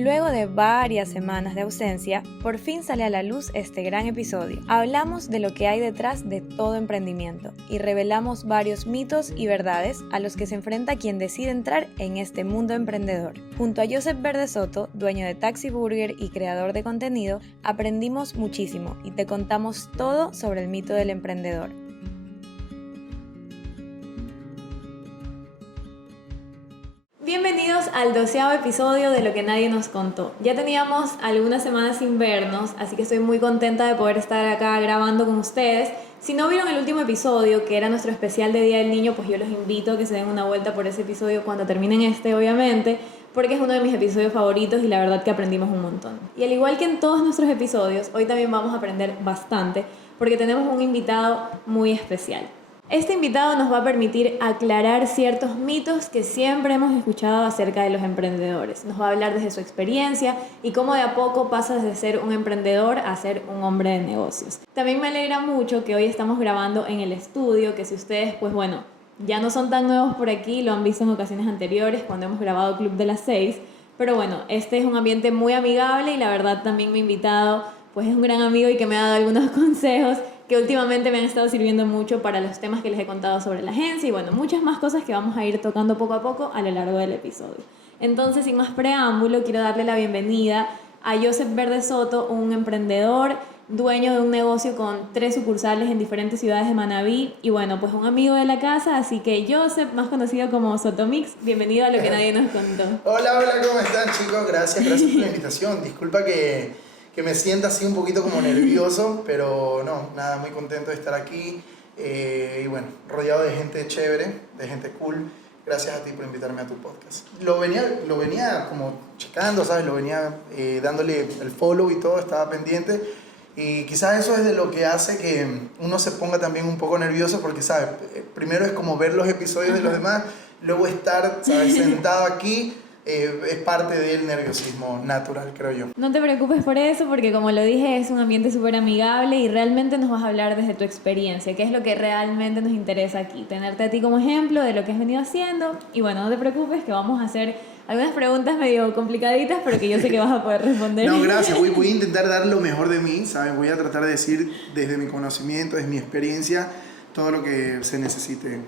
Luego de varias semanas de ausencia, por fin sale a la luz este gran episodio. Hablamos de lo que hay detrás de todo emprendimiento y revelamos varios mitos y verdades a los que se enfrenta quien decide entrar en este mundo emprendedor. Junto a Joseph Verde Soto, dueño de Taxi Burger y creador de contenido, aprendimos muchísimo y te contamos todo sobre el mito del emprendedor. Bienvenidos al 12º episodio de Lo que nadie nos contó. Ya teníamos algunas semanas sin vernos, así que estoy muy contenta de poder estar acá grabando con ustedes. Si no vieron el último episodio, que era nuestro especial de Día del Niño, pues yo los invito a que se den una vuelta por ese episodio cuando terminen este, obviamente, porque es uno de mis episodios favoritos y la verdad que aprendimos un montón. Y al igual que en todos nuestros episodios, hoy también vamos a aprender bastante, porque tenemos un invitado muy especial. Este invitado nos va a permitir aclarar ciertos mitos que siempre hemos escuchado acerca de los emprendedores. Nos va a hablar desde su experiencia y cómo de a poco pasa desde ser un emprendedor a ser un hombre de negocios. También me alegra mucho que hoy estamos grabando en el estudio, que si ustedes, pues bueno, ya no son tan nuevos por aquí, lo han visto en ocasiones anteriores cuando hemos grabado Club de las 6, pero bueno, este es un ambiente muy amigable y la verdad también mi invitado pues es un gran amigo y que me ha dado algunos consejos que últimamente me han estado sirviendo mucho para los temas que les he contado sobre la agencia y bueno, muchas más cosas que vamos a ir tocando poco a poco a lo largo del episodio. Entonces, sin más preámbulo, quiero darle la bienvenida a Joseph Verde Soto, un emprendedor, dueño de un negocio con 3 sucursales en diferentes ciudades de Manabí y bueno, pues un amigo de la casa, así que Joseph, más conocido como Sotomix, bienvenido a Lo que nadie nos contó. Hola, ¿cómo están, chicos? Gracias por la invitación. Disculpa que me sienta así un poquito como nervioso, pero no, nada, muy contento de estar aquí y bueno, rodeado de gente chévere, de gente cool. Gracias a ti por invitarme a tu podcast. Lo venía como checando, ¿sabes? Lo venía dándole el follow y todo, estaba pendiente. Y quizás eso es de lo que hace que uno se ponga también un poco nervioso porque, ¿sabes? Primero es como ver los episodios de los demás, luego estar, ¿sabes? Sentado aquí. Es parte del nerviosismo natural, creo yo. No te preocupes por eso, porque como lo dije, es un ambiente súper amigable y realmente nos vas a hablar desde tu experiencia, que es lo que realmente nos interesa aquí, tenerte a ti como ejemplo de lo que has venido haciendo. Y bueno, no te preocupes que vamos a hacer algunas preguntas medio complicaditas, pero que yo sé que vas a poder responder. No, gracias. Voy a intentar dar lo mejor de mí, ¿sabes? Voy a tratar de decir desde mi conocimiento, desde mi experiencia, todo lo que se necesite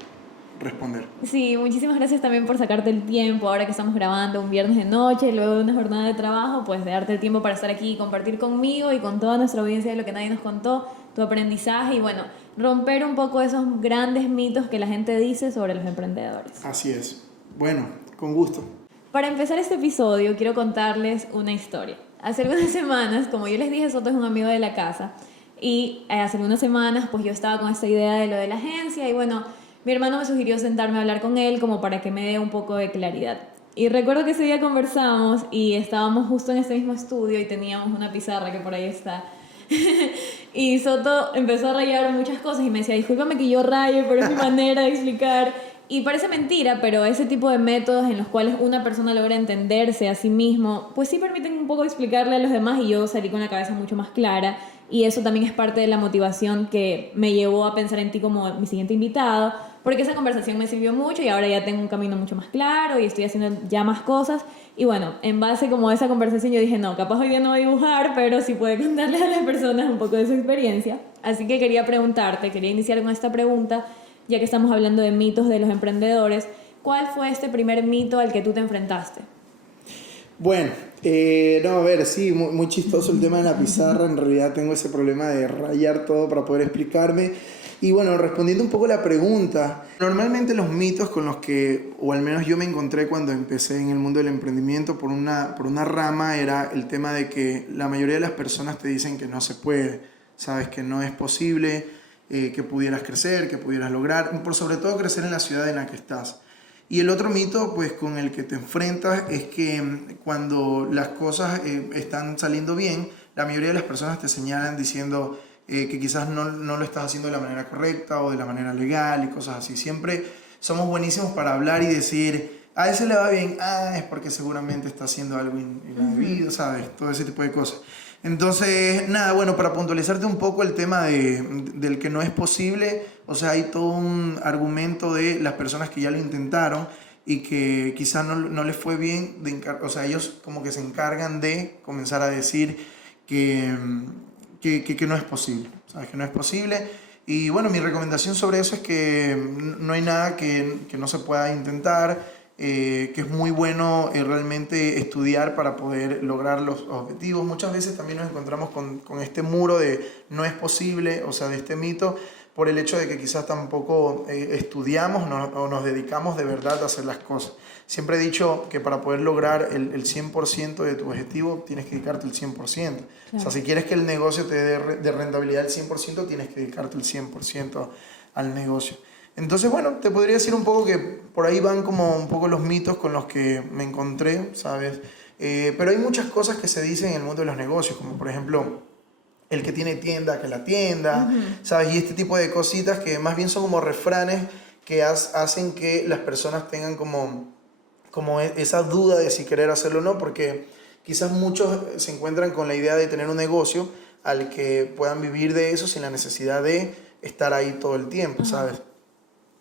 responder. Sí, muchísimas gracias también por sacarte el tiempo ahora que estamos grabando un viernes de noche, luego de una jornada de trabajo, pues de darte el tiempo para estar aquí y compartir conmigo y con toda nuestra audiencia de Lo que nadie nos contó, tu aprendizaje y bueno, romper un poco esos grandes mitos que la gente dice sobre los emprendedores. Así es. Bueno, con gusto. Para empezar este episodio quiero contarles una historia. Hace algunas semanas, como yo les dije, Soto es un amigo de la casa y hace algunas semanas pues yo estaba con esta idea de lo de la agencia y bueno, mi hermano me sugirió sentarme a hablar con él como para que me dé un poco de claridad. Y recuerdo que ese día conversamos y estábamos justo en este mismo estudio y teníamos una pizarra que por ahí está. Y Soto empezó a rayar muchas cosas y me decía, discúlpame que yo raye, pero es mi manera de explicar. Y parece mentira, pero ese tipo de métodos en los cuales una persona logra entenderse a sí mismo, pues sí permiten un poco explicarle a los demás y yo salí con la cabeza mucho más clara. Y eso también es parte de la motivación que me llevó a pensar en ti como mi siguiente invitado, porque esa conversación me sirvió mucho y ahora ya tengo un camino mucho más claro y estoy haciendo ya más cosas. Y bueno, en base como a esa conversación yo dije, no, capaz hoy día no voy a dibujar, pero sí puede contarles a las personas un poco de su experiencia. Así que quería iniciar con esta pregunta, ya que estamos hablando de mitos de los emprendedores. ¿Cuál fue este primer mito al que tú te enfrentaste? Bueno, no, a ver, sí, muy chistoso el tema de la pizarra. En realidad tengo ese problema de rayar todo para poder explicarme. Y bueno, respondiendo un poco la pregunta, normalmente los mitos con los que, o al menos yo me encontré cuando empecé en el mundo del emprendimiento por una rama, era el tema de que la mayoría de las personas te dicen que no se puede, sabes, que no es posible, que pudieras crecer, que pudieras lograr, por sobre todo crecer en la ciudad en la que estás. Y el otro mito pues, con el que te enfrentas es que cuando las cosas están saliendo bien, la mayoría de las personas te señalan diciendo que quizás no lo estás haciendo de la manera correcta o de la manera legal y cosas así. Siempre somos buenísimos para hablar y decir, a ese le va bien, es porque seguramente está haciendo algo indebido, ¿sabes? Todo ese tipo de cosas. Entonces, nada, bueno, para puntualizarte un poco el tema del que no es posible, o sea, hay todo un argumento de las personas que ya lo intentaron y que quizás no les fue bien, o sea, ellos como que se encargan de comenzar a decir que no es posible, ¿sabes? Que no es posible. Y bueno, mi recomendación sobre eso es que no hay nada que no se pueda intentar, que es muy bueno realmente estudiar para poder lograr los objetivos. Muchas veces también nos encontramos con este muro de no es posible, o sea, de este mito, por el hecho de que quizás tampoco estudiamos o nos dedicamos de verdad a hacer las cosas. Siempre he dicho que para poder lograr el 100% de tu objetivo, tienes que dedicarte el 100%. Claro. O sea, si quieres que el negocio te dé de rentabilidad el 100%, tienes que dedicarte el 100% al negocio. Entonces, bueno, te podría decir un poco que por ahí van como un poco los mitos con los que me encontré, ¿sabes? Pero hay muchas cosas que se dicen en el mundo de los negocios, como por ejemplo, el que tiene tienda, que la tienda, ¿sabes? Y este tipo de cositas que más bien son como refranes que hacen que las personas tengan como esa duda de si querer hacerlo o no, porque quizás muchos se encuentran con la idea de tener un negocio al que puedan vivir de eso sin la necesidad de estar ahí todo el tiempo, ¿sabes?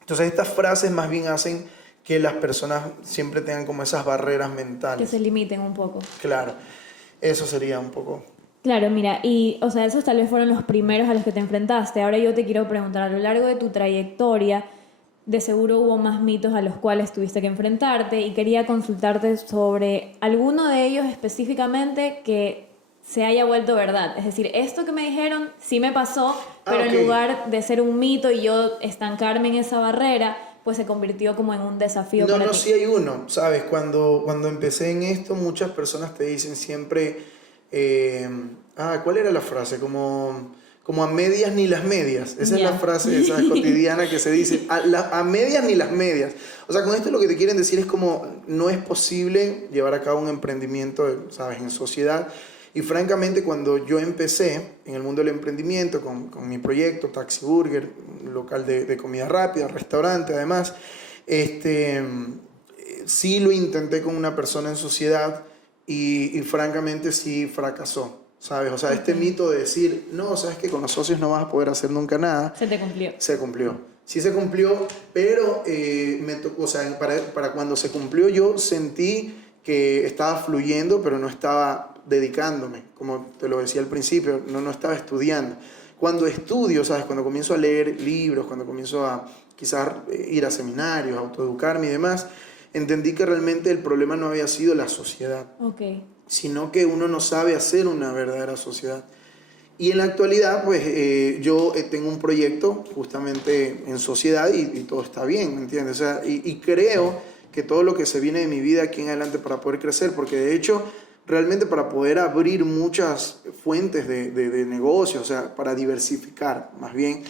Entonces estas frases más bien hacen que las personas siempre tengan como esas barreras mentales. Que se limiten un poco. Claro, eso sería un poco... Claro, mira, y o sea, esos tal vez fueron los primeros a los que te enfrentaste. Ahora yo te quiero preguntar, a lo largo de tu trayectoria, de seguro hubo más mitos a los cuales tuviste que enfrentarte y quería consultarte sobre alguno de ellos específicamente que se haya vuelto verdad. Es decir, esto que me dijeron sí me pasó, pero en lugar de ser un mito y yo estancarme en esa barrera, pues se convirtió como en un desafío para ti. No, sí hay uno, ¿sabes? Cuando empecé en esto, muchas personas te dicen siempre, ¿cuál era la frase? Como a medias ni las medias. Esa es la frase esa cotidiana que se dice, a medias ni las medias. O sea, con esto lo que te quieren decir es como no es posible llevar a cabo un emprendimiento, ¿sabes? En sociedad. Y francamente, cuando yo empecé en el mundo del emprendimiento con mi proyecto Taxi Burger, un local de comida rápida, restaurante además, sí lo intenté con una persona en sociedad y francamente sí fracasó, ¿sabes? O sea, este mito de decir, no, sabes que con los socios no vas a poder hacer nunca nada. Se te cumplió. Se cumplió. Sí se cumplió, pero me tocó, o sea, para cuando se cumplió yo sentí que estaba fluyendo, pero no estaba dedicándome, como te lo decía al principio, no estaba estudiando. Cuando estudio, ¿sabes? Cuando comienzo a leer libros, cuando comienzo a quizás ir a seminarios, a autoeducarme y demás, entendí que realmente el problema no había sido la sociedad, sino que uno no sabe hacer una verdadera sociedad. Y en la actualidad, pues yo tengo un proyecto justamente en sociedad y todo está bien, ¿me entiendes? O sea, y creo que todo lo que se viene de mi vida aquí en adelante para poder crecer, porque de hecho, realmente para poder abrir muchas fuentes de negocio, o sea, para diversificar, más bien,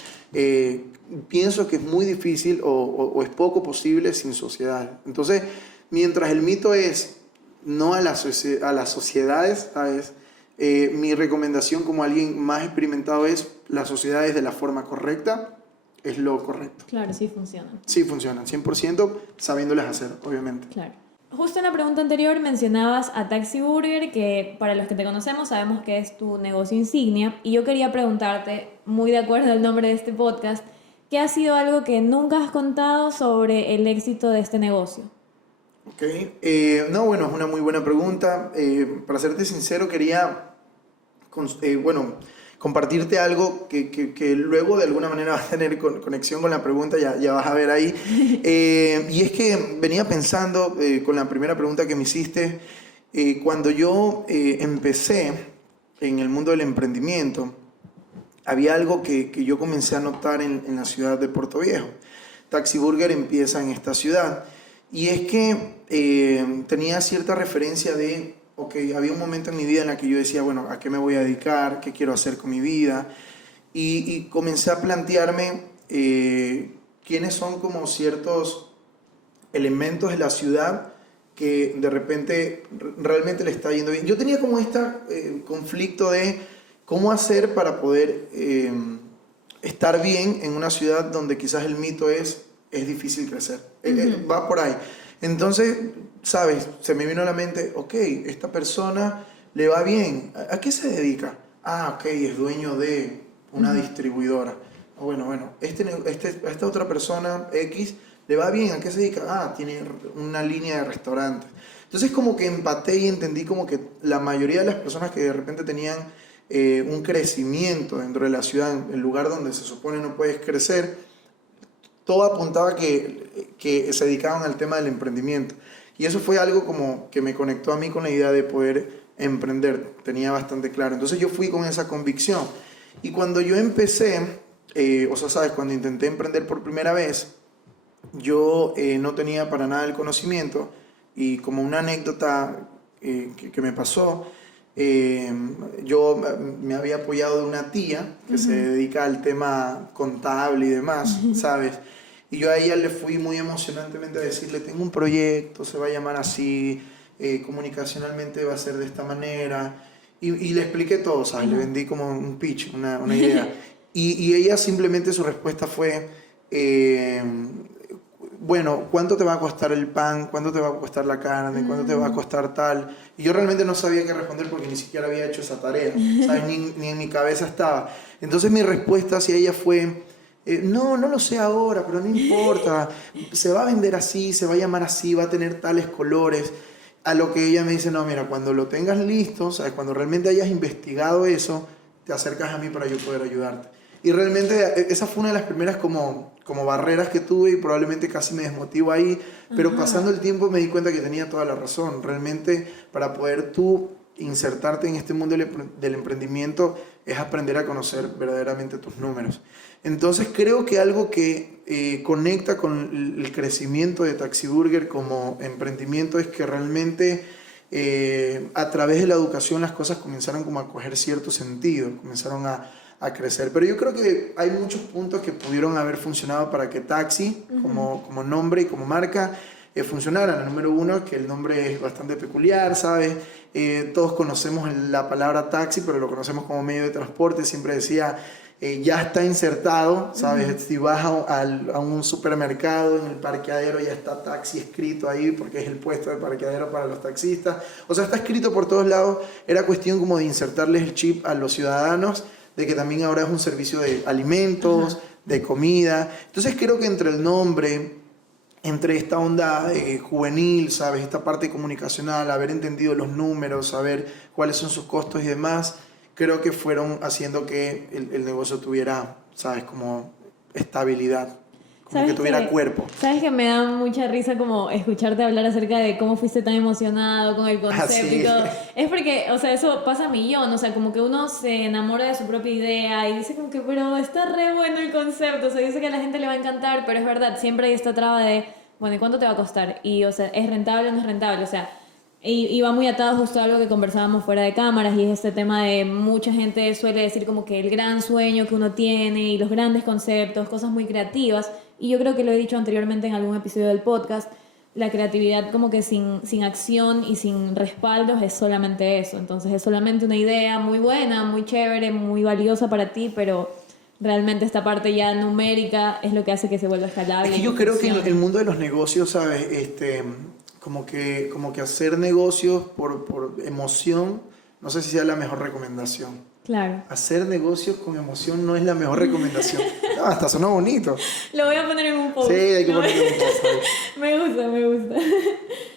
pienso que es muy difícil o es poco posible sin sociedades. Entonces, mientras el mito es no a las sociedades, ¿sabes? Mi recomendación como alguien más experimentado es las sociedades de la forma correcta, es lo correcto. Claro, sí funcionan. Sí funcionan, 100% sabiéndolas hacer, obviamente. Claro. Justo en la pregunta anterior mencionabas a Taxi Burger, que para los que te conocemos sabemos que es tu negocio insignia, y yo quería preguntarte, muy de acuerdo al nombre de este podcast, ¿qué ha sido algo que nunca has contado sobre el éxito de este negocio? Ok, no, bueno, es una muy buena pregunta. Para serte sincero, quería, compartirte algo que luego de alguna manera va a tener conexión con la pregunta, ya vas a ver ahí. Y es que venía pensando con la primera pregunta que me hiciste, cuando yo empecé en el mundo del emprendimiento, había algo que yo comencé a notar en la ciudad de Puerto Viejo. Taxi Burger empieza en esta ciudad. Y es que tenía cierta referencia de, había un momento en mi vida en la que yo decía, bueno, ¿a qué me voy a dedicar? ¿Qué quiero hacer con mi vida? Y comencé a plantearme quiénes son como ciertos elementos de la ciudad que de repente realmente le está yendo bien. Yo tenía como este conflicto de cómo hacer para poder estar bien en una ciudad donde quizás el mito es difícil crecer. Va por ahí. Entonces, ¿sabes? Se me vino a la mente, esta persona le va bien. ¿A qué se dedica? Es dueño de una distribuidora. Bueno, esta otra persona X ¿Le va bien? ¿A qué se dedica? Ah, tiene una línea de restaurantes. Entonces como que empaté y entendí como que la mayoría de las personas que de repente tenían un crecimiento dentro de la ciudad, en el lugar donde se supone no puedes crecer, todo apuntaba que se dedicaban al tema del emprendimiento. Y eso fue algo como que me conectó a mí con la idea de poder emprender. Tenía bastante claro. Entonces yo fui con esa convicción. Y cuando yo empecé, o sea, sabes, cuando intenté emprender por primera vez, yo no tenía para nada el conocimiento y como una anécdota que me pasó, eh, yo me había apoyado de una tía que se dedica al tema contable y demás, ¿sabes? Y yo a ella le fui muy emocionantemente a decirle, tengo un proyecto, se va a llamar así, comunicacionalmente va a ser de esta manera. Y le expliqué todo, ¿sabes? Le vendí como un pitch, una idea. Y ella simplemente su respuesta fue, eh, bueno, ¿cuánto te va a costar el pan? ¿Cuánto te va a costar la carne? ¿Cuánto te va a costar tal? Y yo realmente no sabía qué responder porque ni siquiera había hecho esa tarea, ¿sabes? Ni en mi cabeza estaba. Entonces mi respuesta hacia ella fue, no, no lo sé ahora, pero no importa. Se va a vender así, se va a llamar así, va a tener tales colores. A lo que ella me dice, no, mira, cuando lo tengas listo, ¿sabes? Cuando realmente hayas investigado eso, te acercas a mí para yo poder ayudarte. Y realmente esa fue una de las primeras como barreras que tuve y probablemente casi me desmotivo ahí, pero pasando el tiempo me di cuenta que tenía toda la razón. Realmente para poder tú insertarte en este mundo del emprendimiento es aprender a conocer verdaderamente tus números. Entonces creo que algo que conecta con el crecimiento de Taxi Burger como emprendimiento es que realmente a través de la educación las cosas comenzaron como a coger cierto sentido, comenzaron a crecer. Pero yo creo que hay muchos puntos que pudieron haber funcionado para que Taxi, como nombre y como marca, funcionara. El número uno, que el nombre es bastante peculiar, ¿sabes? Todos conocemos la palabra taxi, pero lo conocemos como medio de transporte. Siempre decía, ya está insertado, ¿sabes? Si vas a un supermercado, en el parqueadero ya está taxi escrito ahí, porque es el puesto de parqueadero para los taxistas. O sea, está escrito por todos lados. Era cuestión como de insertarles el chip a los ciudadanos, de que también ahora es un servicio de alimentos, de comida. Entonces creo que entre el nombre, entre esta onda juvenil, ¿sabes? Esta parte comunicacional, haber entendido los números, saber cuáles son sus costos y demás, creo que fueron haciendo que el negocio tuviera, ¿sabes? Como estabilidad, como que tuviera cuerpo. Sabes que me da mucha risa como escucharte hablar acerca de cómo fuiste tan emocionado con el concepto y todo. Es porque, o sea, eso pasa a millón, o sea, como que uno se enamora de su propia idea y dice como que, pero está re bueno el concepto, o sea, yo sé que a la gente le va a encantar, pero es verdad, siempre hay esta traba de, bueno, ¿y cuánto te va a costar? Y, o sea, ¿es rentable o no es rentable? O sea, y va muy atado justo a algo que conversábamos fuera de cámaras y es este tema de mucha gente suele decir como que el gran sueño que uno tiene y los grandes conceptos, cosas muy creativas. Y yo creo que lo he dicho anteriormente en algún episodio del podcast, la creatividad como que sin acción y sin respaldos es solamente eso. Entonces es solamente una idea muy buena, muy chévere, muy valiosa para ti, pero realmente esta parte ya numérica es lo que hace que se vuelva escalable. Es que yo creo que en el mundo de los negocios, ¿sabes? Como que hacer negocios por emoción, no sé si sea la mejor recomendación. Claro. Hacer negocios con emoción no es la mejor recomendación. No, hasta sonó bonito. Lo voy a poner en un post. Sí, hay que ponerlo en un post. Me gusta.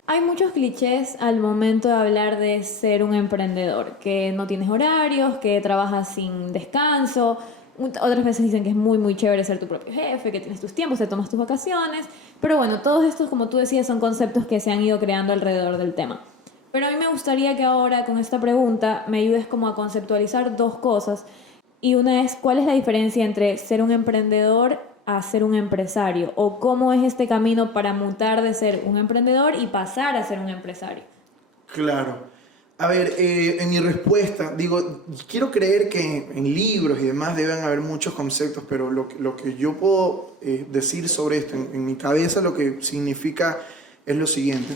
Hay muchos clichés al momento de hablar de ser un emprendedor, que no tienes horarios, que trabajas sin descanso. Otras veces dicen que es muy chévere ser tu propio jefe, que tienes tus tiempos, te tomas tus vacaciones. Pero bueno, todos estos, como tú decías, son conceptos que se han ido creando alrededor del tema. Pero a mí me gustaría que ahora, con esta pregunta, me ayudes como a conceptualizar dos cosas. Y una es, ¿cuál es la diferencia entre ser un emprendedor a ser un empresario? ¿O cómo es este camino para mutar de ser un emprendedor y pasar a ser un empresario? Claro. A ver, en mi respuesta, digo, quiero creer que en libros y demás deben haber muchos conceptos, pero lo que yo puedo decir sobre esto, en mi cabeza lo que significa es lo siguiente.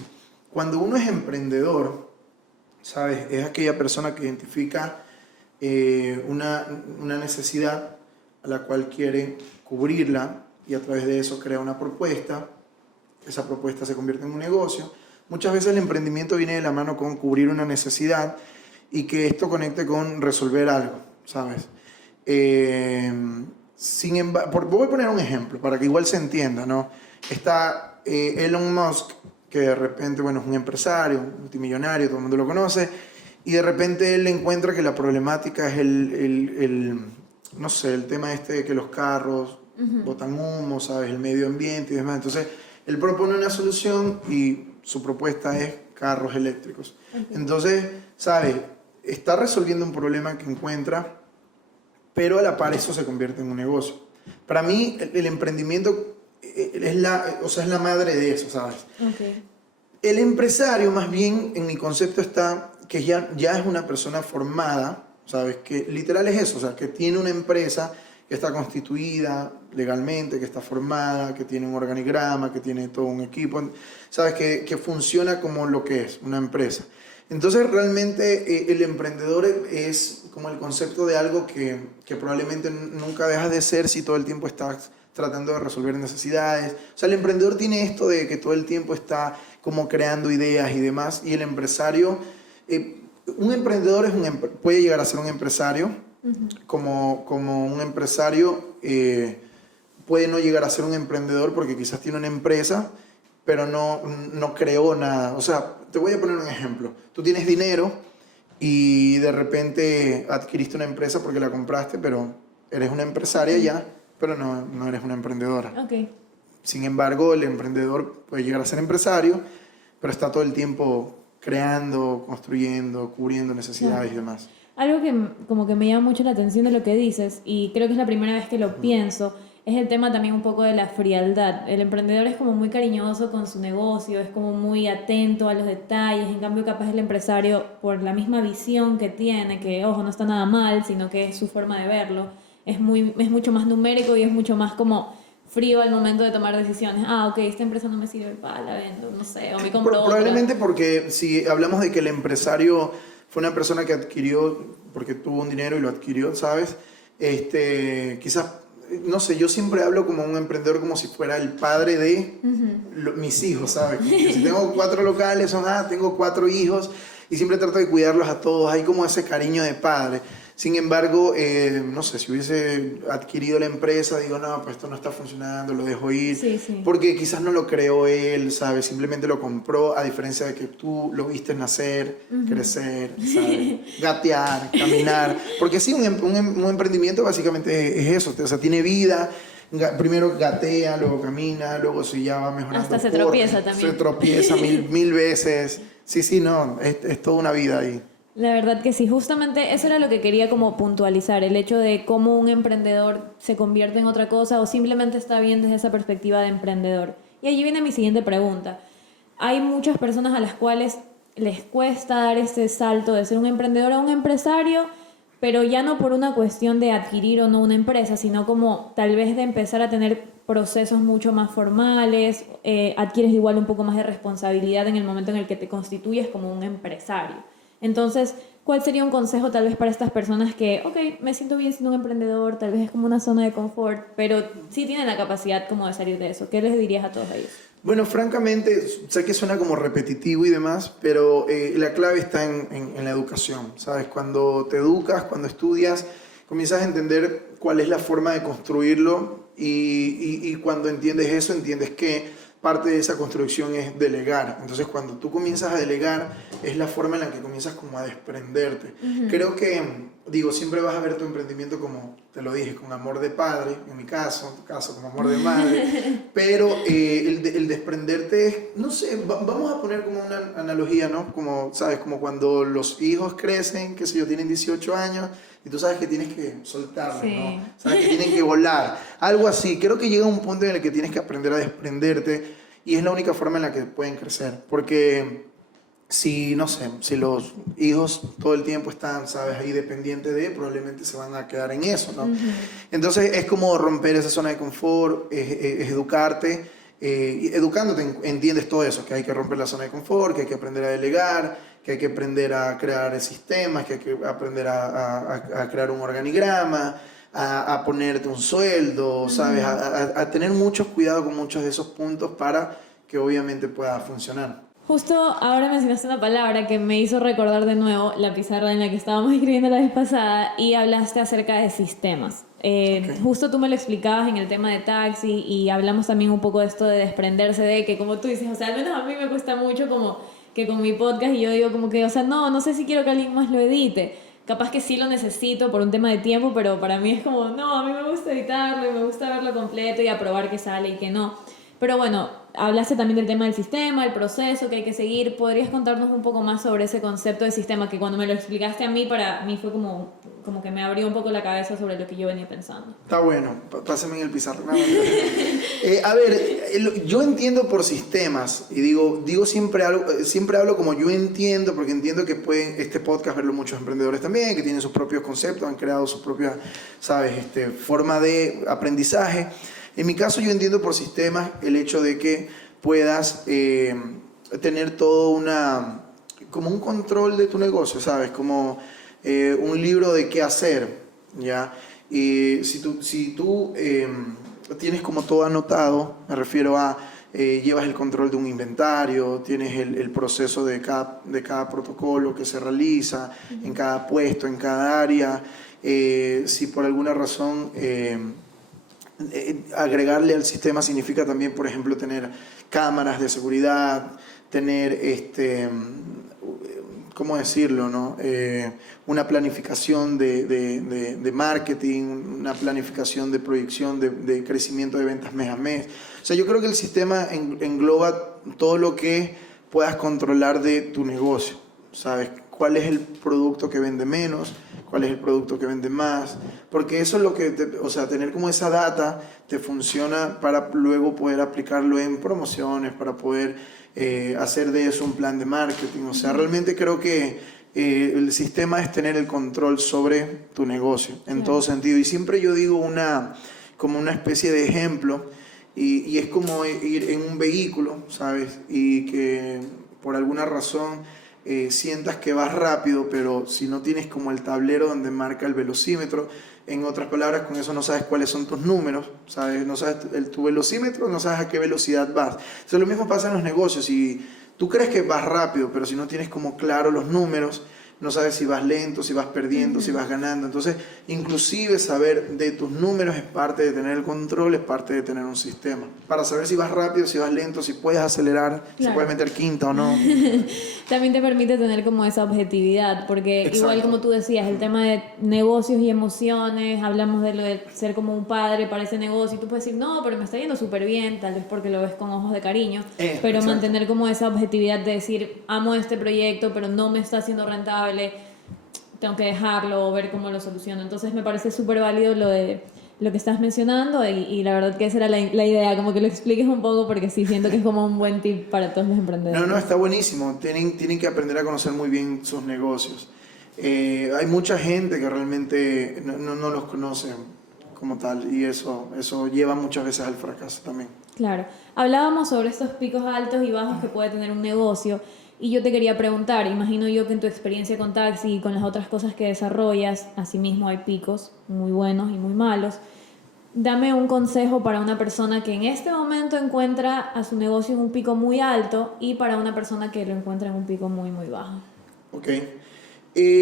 Cuando uno es emprendedor, ¿sabes? Es aquella persona que identifica una necesidad a la cual quiere cubrirla y a través de eso crea una propuesta. Esa propuesta se convierte en un negocio. Muchas veces el emprendimiento viene de la mano con cubrir una necesidad y que esto conecte con resolver algo, ¿sabes? Sin embargo, voy a poner un ejemplo para que igual se entienda, ¿no? Está Elon Musk, que de repente, bueno, es un empresario, un multimillonario, todo el mundo lo conoce, y de repente él encuentra que la problemática es no sé, el tema este de que los carros botan humo, ¿sabes? El medio ambiente y demás. Entonces, él propone una solución y su propuesta es carros eléctricos. Okay. Entonces, ¿sabes? Está resolviendo un problema que encuentra, pero a la par eso se convierte en un negocio. Para mí, el emprendimiento es la madre de eso, ¿sabes? Okay. El empresario, más bien, en mi concepto está que ya es una persona formada, ¿sabes? Que literal es eso, o sea, que tiene una empresa que está constituida legalmente, que está formada, que tiene un organigrama, que tiene todo un equipo, ¿sabes? Que funciona como lo que es, una empresa. Entonces, realmente el emprendedor es como el concepto de algo que probablemente nunca dejas de ser si todo el tiempo estás tratando de resolver necesidades. O sea, el emprendedor tiene esto de que todo el tiempo está como creando ideas y demás, y el empresario, un emprendedor puede llegar a ser un empresario, como un empresario puede no llegar a ser un emprendedor porque quizás tiene una empresa, pero no creó nada. O sea, te voy a poner un ejemplo. Tú tienes dinero y de repente adquiriste una empresa porque la compraste, pero eres una empresaria ya, pero no eres una emprendedora. Okay. Sin embargo, el emprendedor puede llegar a ser empresario, pero está todo el tiempo creando, construyendo, cubriendo necesidades y demás. Algo que como que me llama mucho la atención de lo que dices, y creo que es la primera vez que lo pienso, es el tema también un poco de la frialdad. El emprendedor es como muy cariñoso con su negocio, es como muy atento a los detalles, en cambio capaz el empresario, por la misma visión que tiene, que ojo, no está nada mal, sino que es su forma de verlo, es mucho más numérico y es mucho más como frío al momento de tomar decisiones. Ah, ok, esta empresa no me sirve, la vendo, no sé, o me compro otra. Probablemente porque si hablamos de que el empresario fue una persona que adquirió, porque tuvo un dinero y lo adquirió, ¿sabes? Quizás, no sé, yo siempre hablo como un emprendedor como si fuera el padre de mis hijos, ¿sabes? Que si tengo 4 locales, tengo 4 hijos y siempre trato de cuidarlos a todos. Hay como ese cariño de padre. Sin embargo, no sé, si hubiese adquirido la empresa, digo, no, pues esto no está funcionando, lo dejo ir. Sí, sí. Porque quizás no lo creó él, ¿sabes? Simplemente lo compró, a diferencia de que tú lo viste nacer, crecer, ¿sabes? Gatear, caminar. Porque sí, un emprendimiento básicamente es eso, o sea, tiene vida. Primero gatea, luego camina, luego si ya va mejorando. Hasta se tropieza también. Se tropieza mil veces. Sí, no, es toda una vida ahí. La verdad que sí, justamente eso era lo que quería como puntualizar, el hecho de cómo un emprendedor se convierte en otra cosa o simplemente está bien desde esa perspectiva de emprendedor. Y allí viene mi siguiente pregunta. Hay muchas personas a las cuales les cuesta dar este salto de ser un emprendedor a un empresario, pero ya no por una cuestión de adquirir o no una empresa, sino como tal vez de empezar a tener procesos mucho más formales, adquieres igual un poco más de responsabilidad en el momento en el que te constituyes como un empresario. Entonces, ¿cuál sería un consejo tal vez para estas personas que, ok, me siento bien siendo un emprendedor, tal vez es como una zona de confort, pero sí tienen la capacidad como de salir de eso? ¿Qué les dirías a todos ellos? Bueno, francamente, sé que suena como repetitivo y demás, pero la clave está en la educación, ¿sabes? Cuando te educas, cuando estudias, comienzas a entender cuál es la forma de construirlo y cuando entiendes eso, entiendes que parte de esa construcción es delegar. Entonces, cuando tú comienzas a delegar, es la forma en la que comienzas como a desprenderte. Creo que, siempre vas a ver tu emprendimiento como, te lo dije, con amor de padre, en mi caso, en tu caso, con amor de madre, pero el desprenderte es, no sé, vamos a poner como una analogía, ¿no? Como, ¿sabes? Como cuando los hijos crecen, qué sé yo, tienen 18 años, y tú sabes que tienes que soltarlos, sí, ¿no? Sabes que tienen que volar. Algo así. Creo que llega un punto en el que tienes que aprender a desprenderte y es la única forma en la que pueden crecer. Porque si los hijos todo el tiempo están, ¿sabes? Ahí dependientes de, probablemente se van a quedar en eso, ¿no? Entonces es como romper esa zona de confort, es educarte. Educándote entiendes todo eso, que hay que romper la zona de confort, que hay que aprender a delegar, que hay que aprender a crear sistemas, que hay que aprender a crear un organigrama, a ponerte un sueldo, ¿sabes? A tener mucho cuidado con muchos de esos puntos para que obviamente pueda funcionar. Justo ahora mencionaste una palabra que me hizo recordar de nuevo la pizarra en la que estábamos escribiendo la vez pasada y hablaste acerca de sistemas. Okay. Justo tú me lo explicabas en el tema de taxi y hablamos también un poco de esto de desprenderse de que, como tú dices, o sea, al menos a mí me cuesta mucho como que con mi podcast y yo digo como que, o sea, no sé si quiero que alguien más lo edite. Capaz que sí lo necesito por un tema de tiempo, pero para mí es como, no, a mí me gusta editarlo y me gusta verlo completo y aprobar que sale y que no. Pero bueno, hablaste también del tema del sistema, el proceso que hay que seguir. ¿Podrías contarnos un poco más sobre ese concepto de sistema que cuando me lo explicaste a mí, para mí fue como que me abrió un poco la cabeza sobre lo que yo venía pensando? Está bueno, pásame en el pizarrón. A ver, yo entiendo por sistemas y digo siempre hablo como yo entiendo, porque entiendo que pueden este podcast verlo muchos emprendedores también, que tienen sus propios conceptos, han creado su propia, ¿sabes? Forma de aprendizaje. En mi caso yo entiendo por sistemas el hecho de que puedas tener todo como un control de tu negocio, ¿sabes? Como un libro de qué hacer, ¿ya? Y si tú tienes como todo anotado, me refiero a llevas el control de un inventario, tienes el proceso de cada protocolo que se realiza, en cada puesto, en cada área, si por alguna razón... agregarle al sistema significa también, por ejemplo, tener cámaras de seguridad, tener, ¿cómo decirlo, no? Una planificación de marketing, una planificación de proyección de crecimiento de ventas mes a mes. O sea, yo creo que el sistema engloba todo lo que puedas controlar de tu negocio, ¿sabes? ¿Cuál es el producto que vende menos? ¿Cuál es el producto que vende más? Porque eso es lo que, o sea, tener como esa data te funciona para luego poder aplicarlo en promociones, para poder hacer de eso un plan de marketing. O sea, realmente creo que el sistema es tener el control sobre tu negocio, en todo sentido. Y siempre yo digo como una especie de ejemplo, y es como ir en un vehículo, ¿sabes? Y que por alguna razón... sientas que vas rápido, pero si no tienes como el tablero donde marca el velocímetro, en otras palabras, con eso no sabes cuáles son tus números, ¿sabes? No sabes tu velocímetro, no sabes a qué velocidad vas. Entonces, lo mismo pasa en los negocios. Si tú crees que vas rápido, pero si no tienes como claro los números, no sabes si vas lento, si vas perdiendo, si vas ganando. Entonces, inclusive saber de tus números es parte de tener el control, es parte de tener un sistema. Para saber si vas rápido, si vas lento, si puedes acelerar, si puedes meter quinta o no. También te permite tener como esa objetividad, porque Exacto. igual como tú decías, el tema de negocios y emociones, hablamos de lo de ser como un padre para ese negocio, y tú puedes decir, no, pero me está yendo súper bien, tal vez porque lo ves con ojos de cariño, pero Exacto. mantener como esa objetividad de decir, amo este proyecto, pero no me está haciendo rentable, tengo que dejarlo o ver cómo lo soluciono. Entonces me parece súper válido lo que estás mencionando y la verdad que esa era la idea, como que lo expliques un poco porque sí siento que es como un buen tip para todos los emprendedores. No, está buenísimo. Tienen que aprender a conocer muy bien sus negocios. Hay mucha gente que realmente no los conoce como tal y eso lleva muchas veces al fracaso también. Claro. Hablábamos sobre estos picos altos y bajos que puede tener un negocio y yo te quería preguntar, imagino yo que en tu experiencia con taxi y con las otras cosas que desarrollas, asimismo hay picos muy buenos y muy malos. Dame un consejo para una persona que en este momento encuentra a su negocio en un pico muy alto y para una persona que lo encuentra en un pico muy, muy bajo. Ok.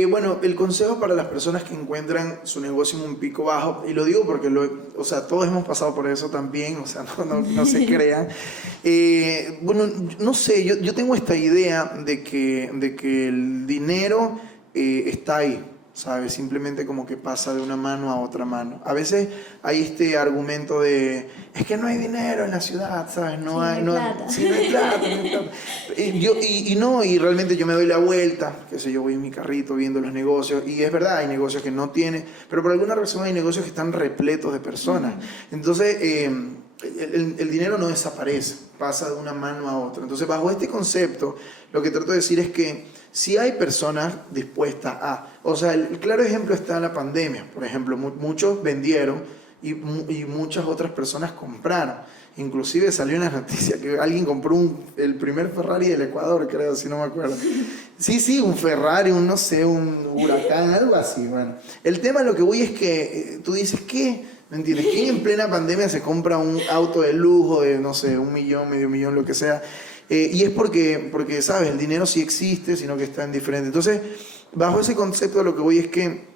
Bueno, el consejo para las personas que encuentran su negocio en un pico bajo, y lo digo porque o sea, todos hemos pasado por eso también, o sea, no se crean. Bueno, no sé, yo tengo esta idea de que el dinero está ahí, ¿sabes? Simplemente como que pasa de una mano a otra mano. A veces hay este argumento de, es que no hay dinero en la ciudad, ¿sabes? No hay plata. Sí, no hay plata. Y realmente yo me doy la vuelta, qué sé yo, voy en mi carrito viendo los negocios, y es verdad, hay negocios que no tienen, pero por alguna razón hay negocios que están repletos de personas. Entonces, el dinero no desaparece, pasa de una mano a otra. Entonces, bajo este concepto, lo que trato de decir es que si hay personas dispuestas a... O sea, el claro ejemplo está en la pandemia. Por ejemplo, muchos vendieron y muchas otras personas compraron. Inclusive salió en las noticias que alguien compró el primer Ferrari del Ecuador, creo, si no me acuerdo. Sí, un Ferrari, no sé, un Huracán, algo así. Bueno, el tema, lo que voy es que tú dices, ¿qué? ¿Me entiendes? ¿Quién en plena pandemia se compra un auto de lujo de, no sé, 1 millón, medio millón, lo que sea? Y es porque, ¿sabes? El dinero sí existe, sino que está en diferente. Entonces, bajo ese concepto lo que voy es que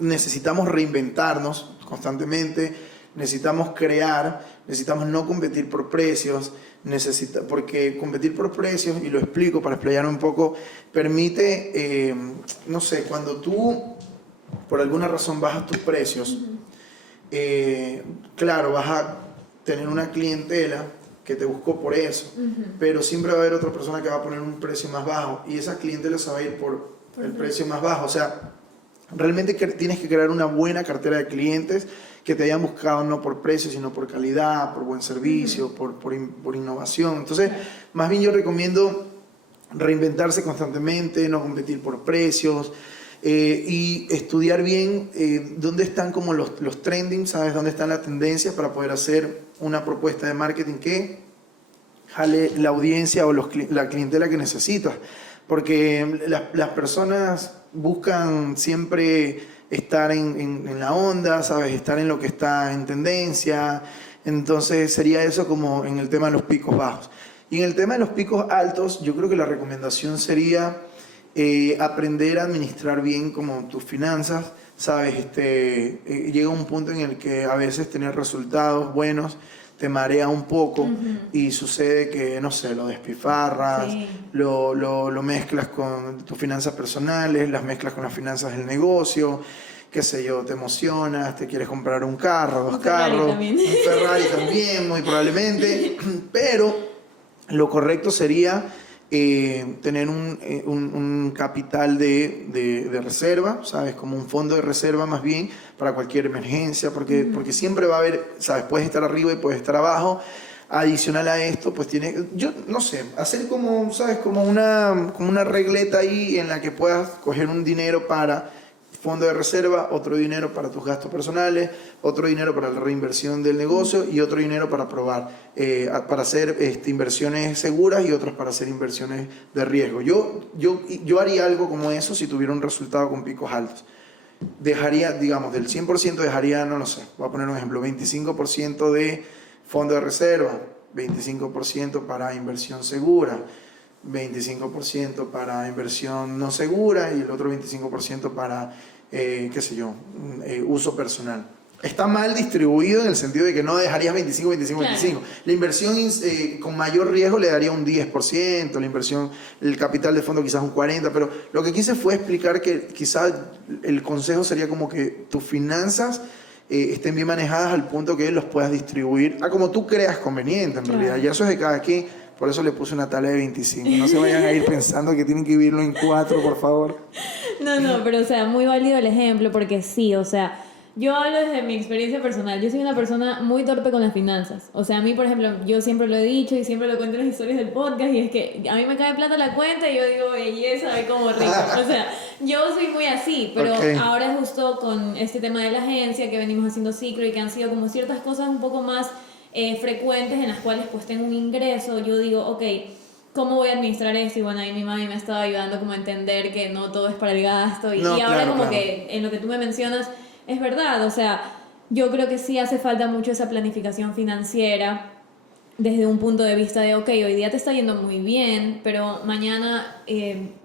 necesitamos reinventarnos constantemente, necesitamos crear, necesitamos no competir por precios, porque competir por precios, y lo explico para explayarme un poco, permite, no sé, cuando tú por alguna razón bajas tus precios, claro, vas a tener una clientela que te buscó por eso, pero siempre va a haber otra persona que va a poner un precio más bajo y esa clientela se va a ir por el precio más bajo. O sea, realmente tienes que crear una buena cartera de clientes que te hayan buscado no por precio, sino por calidad, por buen servicio, por innovación. Entonces, más bien yo recomiendo reinventarse constantemente, no competir por precios, y estudiar bien dónde están como los trending, ¿sabes? Dónde están las tendencias para poder hacer una propuesta de marketing que jale la audiencia o la clientela que necesitas. Porque las personas buscan siempre estar en la onda, ¿sabes? Estar en lo que está en tendencia. Entonces sería eso como en el tema de los picos bajos. Y en el tema de los picos altos, yo creo que la recomendación sería aprender a administrar bien como tus finanzas, ¿sabes? Llega un punto en el que a veces tener resultados buenos te marea un poco y sucede que, no sé, lo despifarras, lo mezclas con tus finanzas personales, las mezclas con las finanzas del negocio, qué sé yo, te emocionas, te quieres comprar un carro, dos carros, un Ferrari también, muy probablemente, pero lo correcto sería tener un capital de reserva, ¿sabes? Como un fondo de reserva más bien para cualquier emergencia, porque siempre va a haber, ¿sabes? Puedes estar arriba y puedes estar abajo. Adicional a esto, pues yo no sé, hacer como, ¿sabes? Como una regleta ahí en la que puedas coger un dinero para fondo de reserva, otro dinero para tus gastos personales, otro dinero para la reinversión del negocio y otro dinero para probar, para hacer inversiones seguras y otros para hacer inversiones de riesgo. Yo haría algo como eso si tuviera un resultado con picos altos. Dejaría, digamos, del 100% dejaría, no lo sé, voy a poner un ejemplo, 25% de fondo de reserva, 25% para inversión segura, 25% para inversión no segura y el otro 25% para, qué sé yo, uso personal. Está mal distribuido en el sentido de que no dejarías 25, 25, claro. 25. La inversión con mayor riesgo le daría un 10%, la inversión, el capital de fondo quizás un 40%, pero lo que quise fue explicar que quizás el consejo sería como que tus finanzas estén bien manejadas al punto que los puedas distribuir a como tú creas conveniente en realidad. Ya eso es de cada quien. Por eso le puse una tabla de 25. No se vayan a ir pensando que tienen que vivirlo en 4, por favor. No, pero o sea, muy válido el ejemplo porque sí, o sea, yo hablo desde mi experiencia personal. Yo soy una persona muy torpe con las finanzas. O sea, a mí, por ejemplo, yo siempre lo he dicho y siempre lo cuento en las historias del podcast y es que a mí me cae plata la cuenta y yo digo, belleza, ve como rico. O sea, yo soy muy así, pero ahora justo con este tema de la agencia que venimos haciendo ciclo y que han sido como ciertas cosas un poco más frecuentes en las cuales pues tengo un ingreso, yo digo, ok, ¿cómo voy a administrar esto? Y bueno, ahí mi mami me estaba ayudando como a entender que no todo es para el gasto y ahora claro, como que en lo que tú me mencionas es verdad, o sea, yo creo que sí hace falta mucho esa planificación financiera desde un punto de vista de, ok, hoy día te está yendo muy bien, pero mañana,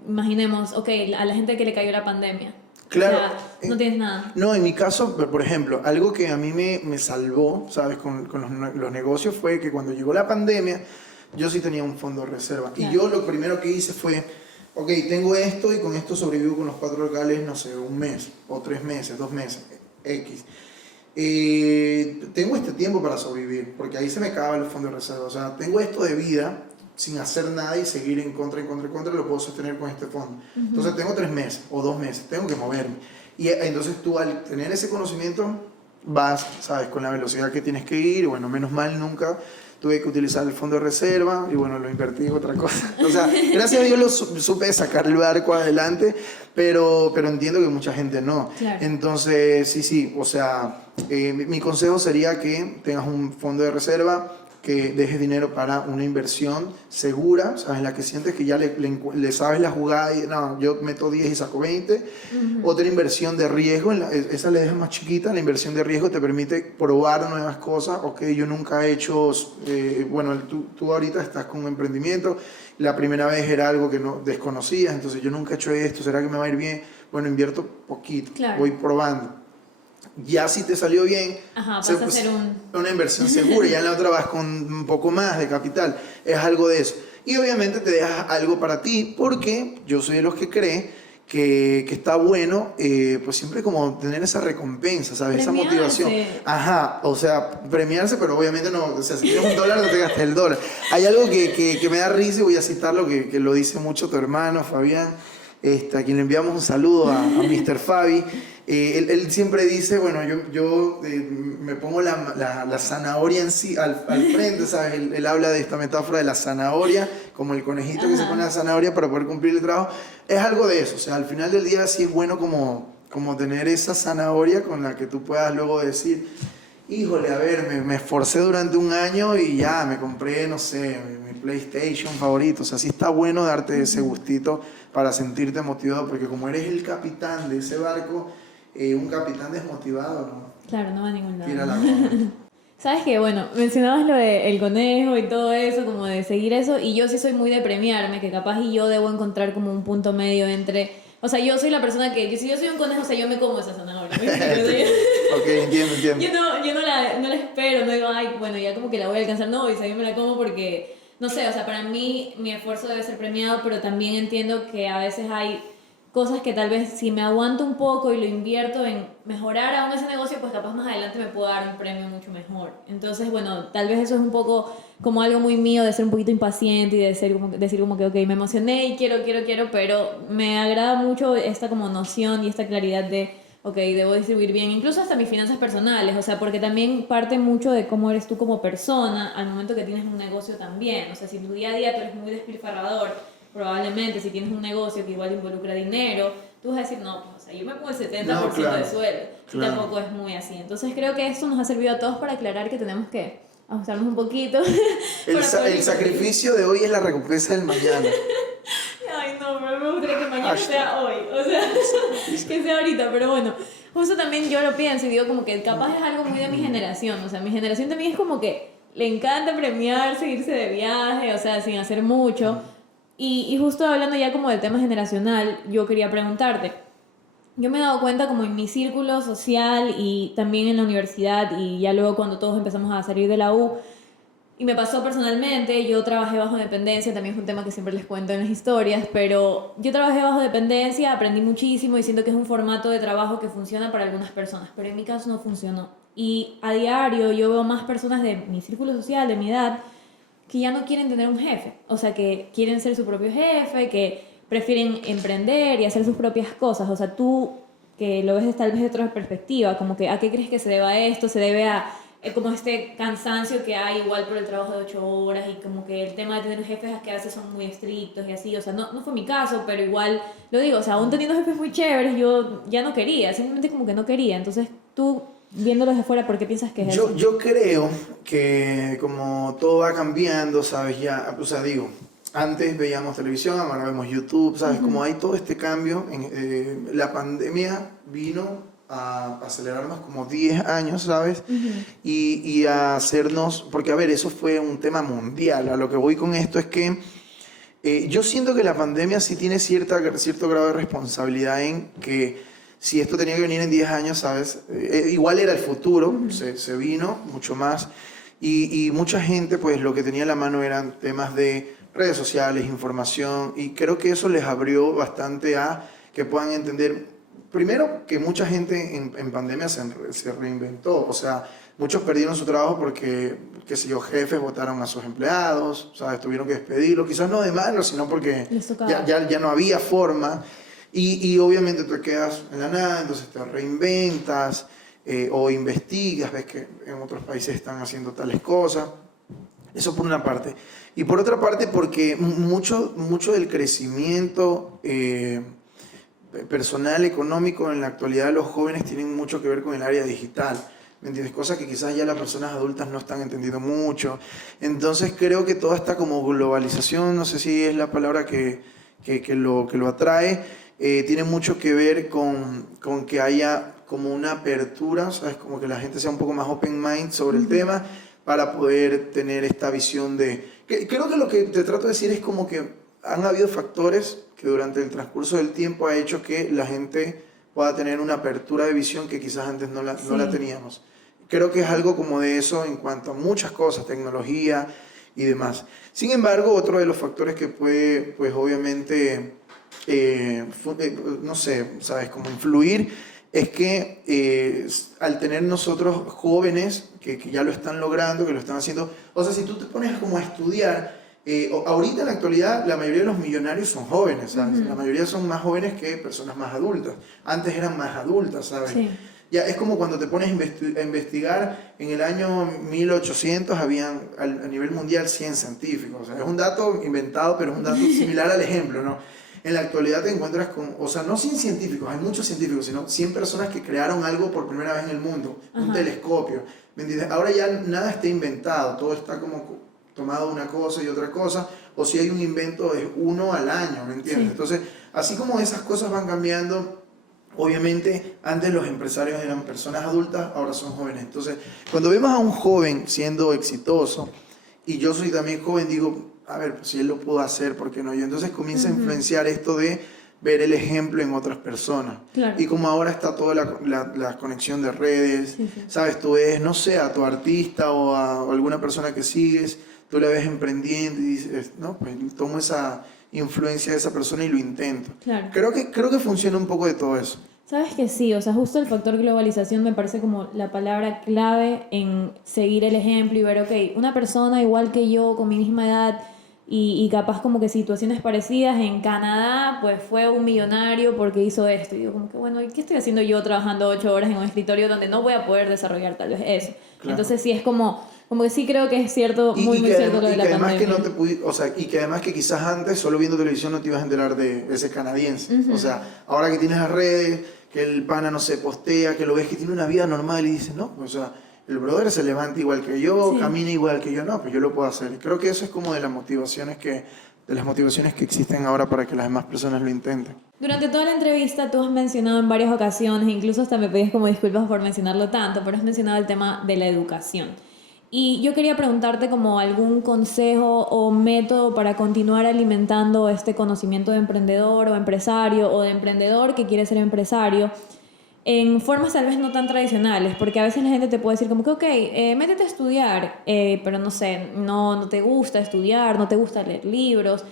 imaginemos, ok, a la gente que le cayó la pandemia. Claro. O sea, no tienes nada. No, en mi caso, por ejemplo, algo que a mí me salvó, ¿sabes? Con los negocios fue que cuando llegó la pandemia, yo sí tenía un fondo de reserva. Claro. Y yo lo primero que hice fue, ok, tengo esto y con esto sobrevivo con los 4 locales, no sé, un mes, o 3 meses, 2 meses, X. Tengo este tiempo para sobrevivir, porque ahí se me acaba el fondo de reserva. O sea, tengo esto de vida sin hacer nada y seguir en contra, lo puedo sostener con este fondo. Entonces tengo 3 meses o 2 meses, tengo que moverme. Y entonces tú al tener ese conocimiento vas, sabes, con la velocidad que tienes que ir. Bueno, menos mal nunca tuve que utilizar el fondo de reserva y bueno, lo invertí en otra cosa. O sea, gracias a Dios supe sacar el barco adelante, pero entiendo que mucha gente no. Claro. Entonces, sí, o sea, mi consejo sería que tengas un fondo de reserva que dejes dinero para una inversión segura, ¿sabes? En la que sientes que ya le sabes la jugada y no, yo meto 10 y saco 20. Otra inversión de riesgo, esa le dejas más chiquita, la inversión de riesgo te permite probar nuevas cosas. Ok, yo nunca he hecho, bueno, tú ahorita estás con un emprendimiento, la primera vez era algo que no desconocías, entonces yo nunca he hecho esto, ¿será que me va a ir bien? Bueno, invierto poquito, Claro. voy probando. Ya si te salió bien, Vas a hacer una inversión segura, ya en la otra vas con un poco más de capital, es algo de eso. Y obviamente te dejas algo para ti, porque yo soy de los que cree que está bueno, pues siempre como tener esa recompensa, ¿sabes? Esa motivación. Ajá, o sea, premiarse, pero obviamente no, o sea, si tienes $1, no te gastes el dólar. Hay algo que me da risa y voy a citarlo, que lo dice mucho tu hermano, Fabián, a quien le enviamos un saludo a Mr. Fabi. Él siempre dice, bueno, yo me pongo la zanahoria en sí, al frente, ¿sabes? Él habla de esta metáfora de la zanahoria, como el conejito que se pone la zanahoria para poder cumplir el trabajo. Es algo de eso, o sea, al final del día sí es bueno como tener esa zanahoria con la que tú puedas luego decir, híjole, a ver, me esforcé durante un año y ya, me compré, no sé, mi PlayStation favorito. O sea, sí está bueno darte ese gustito para sentirte motivado, porque como eres el capitán de ese barco, un capitán desmotivado, ¿no? Claro, no va a ningún lado. Tira la goma. Sabes que, bueno, mencionabas lo del conejo y todo eso, como de seguir eso, y yo sí soy muy de premiarme, que capaz y yo debo encontrar como un punto medio entre... O sea, yo soy la persona que si yo soy un conejo, o sea, yo me como esa zanahoria. Ok, entiendo. Yo no la espero, no digo, ay, bueno, ya como que la voy a alcanzar, no, y yo me la como porque, no sé, o sea, para mí mi esfuerzo debe ser premiado, pero también entiendo que a veces hay cosas que tal vez si me aguanto un poco y lo invierto en mejorar aún ese negocio, pues capaz más adelante me puedo dar un premio mucho mejor. Entonces, bueno, tal vez eso es un poco como algo muy mío de ser un poquito impaciente y de decir como que, ok, me emocioné y quiero, pero me agrada mucho esta como noción y esta claridad de, ok, debo distribuir bien, incluso hasta mis finanzas personales, o sea, porque también parte mucho de cómo eres tú como persona al momento que tienes un negocio también. O sea, si tu día a día tú eres muy despilfarrador, probablemente si tienes un negocio que igual involucra dinero, tú vas a decir, no, pues, o sea, yo me pongo el 70% No, claro, de sueldo, y claro. tampoco es muy así. Entonces creo que esto nos ha servido a todos para aclarar que tenemos que ajustarnos un poquito. El sacrificio de hoy es la recompensa del mañana. Ay, no, pero me gustaría que mañana sea hoy, o sea, que sea ahorita, pero bueno, justo también yo lo pienso y digo como que capaz es algo muy de mi generación, o sea, mi generación también es como que le encanta premiarse, irse de viaje, o sea, sin hacer mucho. Y justo hablando ya como del tema generacional, yo quería preguntarte, yo me he dado cuenta como en mi círculo social y también en la universidad y ya luego cuando todos empezamos a salir de la U, y me pasó personalmente, yo trabajé bajo dependencia, también es un tema que siempre les cuento en las historias, pero yo trabajé bajo dependencia, aprendí muchísimo y siento que es un formato de trabajo que funciona para algunas personas, pero en mi caso no funcionó. Y a diario yo veo más personas de mi círculo social, de mi edad, que ya no quieren tener un jefe, o sea, que quieren ser su propio jefe, que prefieren emprender y hacer sus propias cosas. O sea, tú que lo ves tal vez de otra perspectiva, como que ¿a qué crees que se deba esto? Se debe a como este cansancio que hay igual por el trabajo de 8 horas y como que el tema de tener jefes que a veces son muy estrictos y así. O sea, no fue mi caso, pero igual lo digo, o sea, aún teniendo jefes muy chéveres, yo ya no quería, simplemente como que no quería. Entonces tú, viéndolos de fuera, ¿por qué piensas que es eso? Yo creo que como todo va cambiando, ¿sabes? Ya, o sea, digo, antes veíamos televisión, ahora vemos YouTube, ¿sabes? Como hay todo este cambio, la pandemia vino a acelerarnos como 10 años, ¿sabes? Y a hacernos, porque a ver, eso fue un tema mundial. A lo que voy con esto es que yo siento que la pandemia sí tiene cierto grado de responsabilidad en que si esto tenía que venir en 10 años, ¿sabes? Igual era el futuro, se vino mucho más. Y mucha gente, pues lo que tenía en la mano eran temas de redes sociales, información, y creo que eso les abrió bastante a que puedan entender, primero, que mucha gente en pandemia se reinventó. O sea, muchos perdieron su trabajo porque, qué sé yo, jefes votaron a sus empleados, ¿sabes? Tuvieron que despedirlos, quizás no de malo, sino porque ya no había forma. Y obviamente tú quedas en la nada, entonces te reinventas o investigas, ves que en otros países están haciendo tales cosas. Eso por una parte. Y por otra parte porque mucho del crecimiento personal, económico en la actualidad de los jóvenes tienen mucho que ver con el área digital. ¿me entiendes? Cosas que quizás ya las personas adultas no están entendiendo mucho. Entonces creo que toda esta como globalización, no sé si es la palabra que lo atrae, tiene mucho que ver con que haya como una apertura, ¿sabes? Como que la gente sea un poco más open mind sobre el tema para poder tener esta visión creo que lo que te trato de decir es como que han habido factores que durante el transcurso del tiempo ha hecho que la gente pueda tener una apertura de visión que quizás antes no la teníamos. Creo que es algo como de eso en cuanto a muchas cosas, tecnología y demás. Sin embargo, otro de los factores que puede, pues obviamente, no sé, ¿sabes? Como influir, es que al tener nosotros jóvenes que ya lo están logrando, que lo están haciendo, o sea, si tú te pones como a estudiar, ahorita en la actualidad la mayoría de los millonarios son jóvenes, ¿sabes? La mayoría son más jóvenes que personas más adultas. Antes eran más adultas, ¿sabes? Sí. Ya es como cuando te pones a investigar, en el año 1800 habían a nivel mundial 100 científicos. O sea, es un dato inventado, pero es un dato similar al ejemplo, ¿no? En la actualidad te encuentras con, o sea, no 100 científicos, hay muchos científicos, sino 100 personas que crearon algo por primera vez en el mundo, un telescopio, ¿me entiendes? Ahora ya nada está inventado, todo está como tomado una cosa y otra cosa, o si hay un invento es uno al año, ¿me entiendes? Sí. Entonces, así como esas cosas van cambiando, obviamente antes los empresarios eran personas adultas, ahora son jóvenes. Entonces, cuando vemos a un joven siendo exitoso, y yo soy también joven, digo, a ver, pues si él lo pudo hacer, ¿por qué no yo? Entonces comienza a influenciar esto de ver el ejemplo en otras personas. Claro. Y como ahora está toda la conexión de redes, ¿sabes? Tú ves, no sé, a tu artista o a alguna persona que sigues, tú la ves emprendiendo y dices, no, pues tomo esa influencia de esa persona y lo intento. Claro. Creo que funciona un poco de todo eso. Sabes que sí, o sea, justo el factor globalización me parece como la palabra clave en seguir el ejemplo y ver, ok, una persona igual que yo, con mi misma edad y capaz como que situaciones parecidas en Canadá, pues fue un millonario porque hizo esto. Y digo como que, bueno, ¿y qué estoy haciendo yo trabajando 8 horas en un escritorio donde no voy a poder desarrollar tal vez eso? Claro. Entonces sí es como que sí creo que es cierto, muy cierto lo de la pandemia. Que no te o sea, y que además que quizás antes solo viendo televisión no te ibas a enterar de ese canadiense. O sea, ahora que tienes las redes, que el pana no se postea, que lo ves que tiene una vida normal y dices, no, o sea, el brother se levanta igual que yo, camina igual que yo, no, pues yo lo puedo hacer. Creo que eso es como de las motivaciones que existen ahora para que las demás personas lo intenten. Durante toda la entrevista tú has mencionado en varias ocasiones, incluso hasta me pedís como disculpas por mencionarlo tanto, pero has mencionado el tema de la educación. Y yo quería preguntarte como algún consejo o método para continuar alimentando este conocimiento de emprendedor o empresario o de emprendedor que quiere ser empresario en formas tal vez no tan tradicionales, porque a veces la gente te puede decir como que ok, métete a estudiar, pero no sé, no te gusta estudiar, no te gusta leer libros.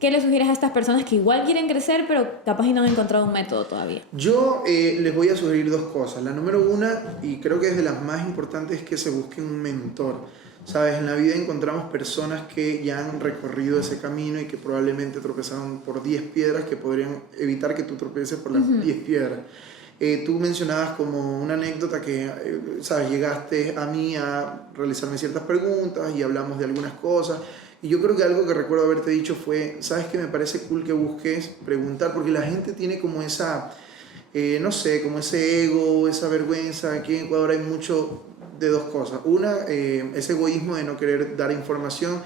¿Qué le sugieres a estas personas que igual quieren crecer, pero capaz y no han encontrado un método todavía? Yo les voy a sugerir dos cosas. La número una, y creo que es de las más importantes, es que se busque un mentor. ¿Sabes? En la vida encontramos personas que ya han recorrido ese camino y que probablemente tropezaron por 10 piedras que podrían evitar que tú tropieces por las 10 piedras. Tú mencionabas como una anécdota que, ¿sabes? Llegaste a mí a realizarme ciertas preguntas y hablamos de algunas cosas. Y yo creo que algo que recuerdo haberte dicho fue, ¿sabes qué? Me parece cool que busques preguntar, porque la gente tiene como esa, no sé, como ese ego, esa vergüenza. Aquí en Ecuador hay mucho de dos cosas. Una, ese egoísmo de no querer dar información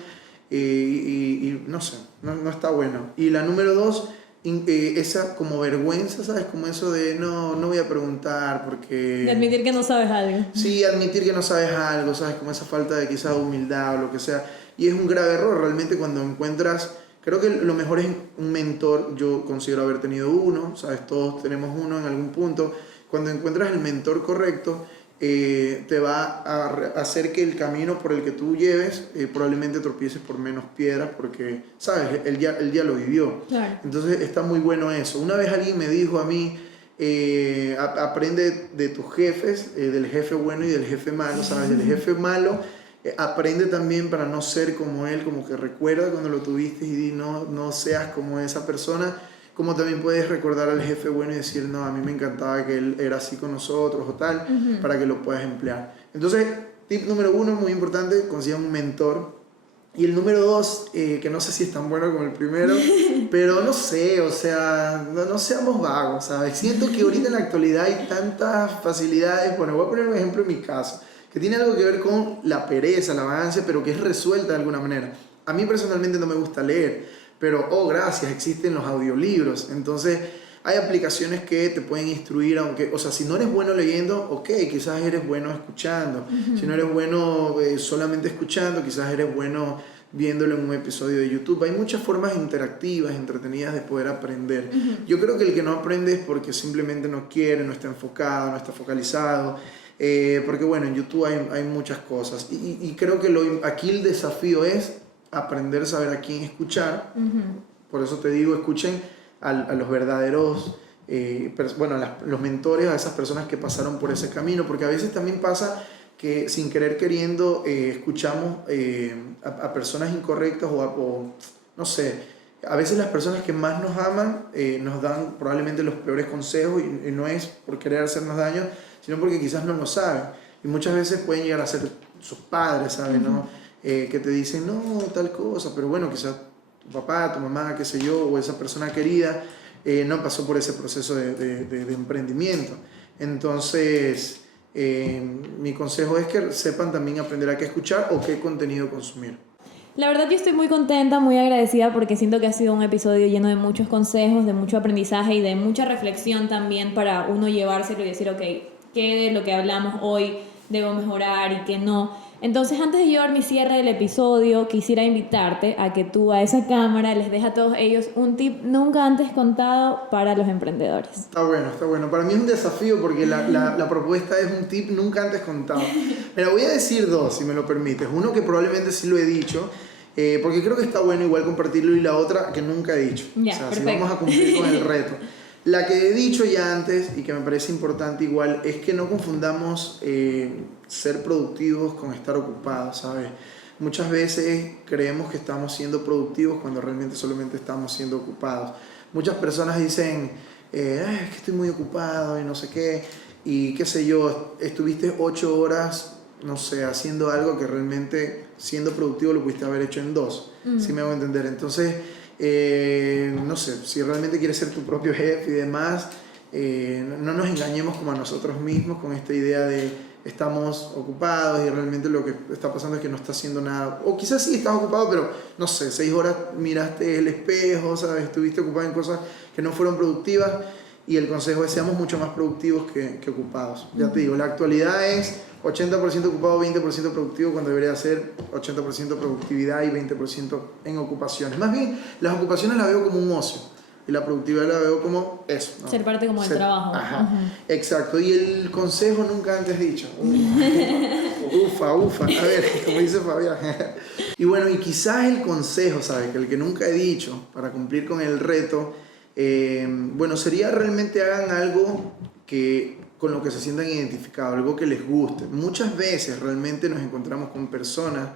y no sé, no está bueno. Y la número dos, esa como vergüenza, ¿sabes? Como eso de no voy a preguntar porque... De admitir que no sabes algo. Sí, admitir que no sabes algo, ¿sabes? Como esa falta de quizá humildad o lo que sea. Y es un grave error realmente cuando encuentras... Creo que lo mejor es un mentor. Yo considero haber tenido uno, ¿sabes? Todos tenemos uno en algún punto. Cuando encuentras el mentor correcto, te va a hacer que el camino por el que tú lleves probablemente tropieces por menos piedras porque, ¿sabes? Él ya lo vivió. Claro. Entonces está muy bueno eso. Una vez alguien me dijo a mí, aprende de tus jefes, del jefe bueno y del jefe malo, ¿sabes? Del jefe malo, aprende también para no ser como él, como que recuerda cuando lo tuviste y no seas como esa persona. Como también puedes recordar al jefe bueno y decir, no, a mí me encantaba que él era así con nosotros o tal, para que lo puedas emplear. Entonces, tip número 1, muy importante, consiga un mentor. Y el número 2, que no sé si es tan bueno como el primero, Pero no sé, o sea, no seamos vagos, ¿sabes? Siento que ahorita en la actualidad hay tantas facilidades. Bueno, voy a poner un ejemplo en mi caso, que tiene algo que ver con la pereza, la vagancia, pero que es resuelta de alguna manera. A mí personalmente no me gusta leer, pero, oh, gracias, existen los audiolibros. Entonces, hay aplicaciones que te pueden instruir, aunque, o sea, si no eres bueno leyendo, ok, quizás eres bueno escuchando. Si no eres bueno solamente escuchando, quizás eres bueno viéndolo en un episodio de YouTube. Hay muchas formas interactivas, entretenidas de poder aprender. Yo creo que el que no aprende es porque simplemente no quiere, no está enfocado, no está focalizado. Porque bueno, en YouTube hay muchas cosas. Y creo que aquí el desafío es aprender a saber a quién escuchar. Por eso te digo, escuchen a los verdaderos, bueno, los mentores, a esas personas que pasaron por ese camino, porque a veces también pasa que sin querer queriendo escuchamos a personas incorrectas o no sé, a veces las personas que más nos aman nos dan probablemente los peores consejos y no es por querer hacernos daño, sino porque quizás no lo saben. Y muchas veces pueden llegar a ser sus padres, ¿sabes? ¿No? Que te dicen, no, tal cosa, pero bueno, quizás tu papá, tu mamá, qué sé yo, o esa persona querida no pasó por ese proceso de emprendimiento. Entonces, mi consejo es que sepan también aprender a qué escuchar o qué contenido consumir. La verdad yo estoy muy contenta, muy agradecida porque siento que ha sido un episodio lleno de muchos consejos, de mucho aprendizaje y de mucha reflexión también para uno llevárselo y decir, ok, ¿qué de lo que hablamos hoy debo mejorar y qué no? Entonces, antes de llevar mi cierre del episodio, quisiera invitarte a que tú a esa cámara les des a todos ellos un tip nunca antes contado para los emprendedores. Está bueno, está bueno. Para mí es un desafío porque la propuesta es un tip nunca antes contado. Pero voy a decir dos, si me lo permites. Uno que probablemente sí lo he dicho, porque creo que está bueno igual compartirlo, y la otra que nunca he dicho. Ya, o sea, perfecto. si vamos a cumplir con el reto. La que he dicho ya antes y que me parece importante igual es que no confundamos ser productivos con estar ocupados, ¿sabes? Muchas veces creemos que estamos siendo productivos cuando realmente solamente estamos siendo ocupados. Muchas personas dicen, es que estoy muy ocupado y no sé qué, y qué sé yo, estuviste 8 horas, no sé, haciendo algo que realmente siendo productivo lo pudiste haber hecho en 2, ¿sí me hago entender? Entonces, no sé, si realmente quieres ser tu propio jefe y demás, no nos engañemos como a nosotros mismos con esta idea de estamos ocupados y realmente lo que está pasando es que no estás haciendo nada. O quizás sí estás ocupado, pero no sé, 6 horas miraste el espejo, ¿sabes? Estuviste ocupado en cosas que no fueron productivas, y el consejo es seamos mucho más productivos que ocupados. Ya te digo, la actualidad es 80% ocupado, 20% productivo, cuando debería ser 80% productividad y 20% en ocupaciones. Más bien, las ocupaciones las veo como un ocio y la productividad la veo como eso, ¿no? Ser parte como del trabajo. Ajá, exacto. Y el consejo nunca antes dicho. Ufa. A ver, como dice Fabián. Y bueno, y quizás el consejo, ¿sabes? Que el que nunca he dicho para cumplir con el reto, bueno, sería realmente hagan algo con lo que se sientan identificados, algo que les guste. Muchas veces realmente nos encontramos con personas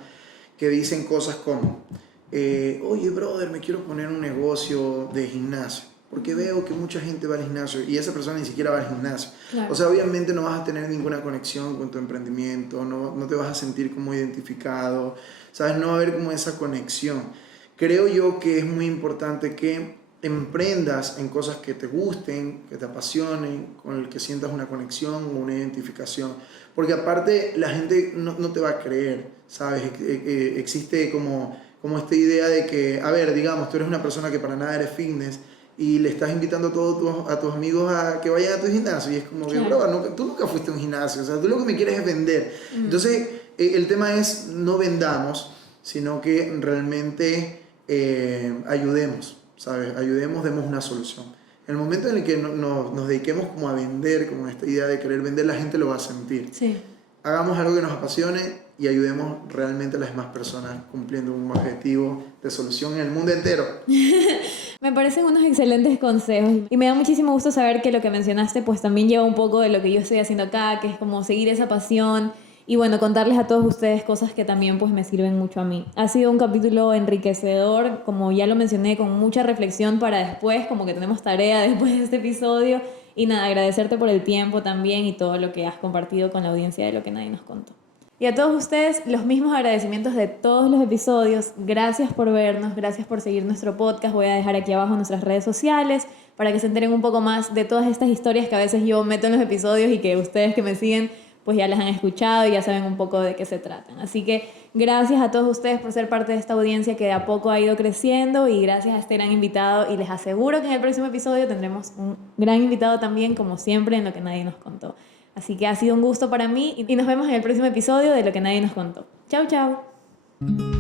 que dicen cosas como, oye, brother, me quiero poner un negocio de gimnasio, porque veo que mucha gente va al gimnasio, y esa persona ni siquiera va al gimnasio. Claro. O sea, obviamente no vas a tener ninguna conexión con tu emprendimiento, no te vas a sentir como identificado, ¿sabes? No va a haber como esa conexión. Creo yo que es muy importante que emprendas en cosas que te gusten, que te apasionen, con el que sientas una conexión o una identificación, porque aparte la gente no te va a creer, ¿sabes? Existe como esta idea de que, a ver, digamos, tú eres una persona que para nada eres fitness y le estás invitando a tus amigos a que vayan a tu gimnasio, y es como que, claro, bro, tú nunca fuiste a un gimnasio, o sea, tú lo que me quieres es vender. Entonces, el tema es no vendamos, sino que realmente ayudemos, ¿sabes? Ayudemos, demos una solución. En el momento en el que nos dediquemos como a vender, como esta idea de querer vender, la gente lo va a sentir. Sí. Hagamos algo que nos apasione y ayudemos realmente a las demás personas cumpliendo un objetivo de solución en el mundo entero. Me parecen unos excelentes consejos y me da muchísimo gusto saber que lo que mencionaste pues también lleva un poco de lo que yo estoy haciendo acá, que es como seguir esa pasión y bueno, contarles a todos ustedes cosas que también pues me sirven mucho a mí. Ha sido un capítulo enriquecedor, como ya lo mencioné, con mucha reflexión para después, como que tenemos tarea después de este episodio. Y nada, agradecerte por el tiempo también y todo lo que has compartido con la audiencia de Lo que Nadie Nos Contó. Y a todos ustedes, los mismos agradecimientos de todos los episodios. Gracias por vernos, gracias por seguir nuestro podcast. Voy a dejar aquí abajo nuestras redes sociales para que se enteren un poco más de todas estas historias que a veces yo meto en los episodios y que ustedes que me siguen pues ya las han escuchado y ya saben un poco de qué se tratan. Así que gracias a todos ustedes por ser parte de esta audiencia que de a poco ha ido creciendo, y gracias a este gran invitado, y les aseguro que en el próximo episodio tendremos un gran invitado también, como siempre, en Lo que nadie nos contó. Así que ha sido un gusto para mí y nos vemos en el próximo episodio de Lo que nadie nos contó. Chau, chau.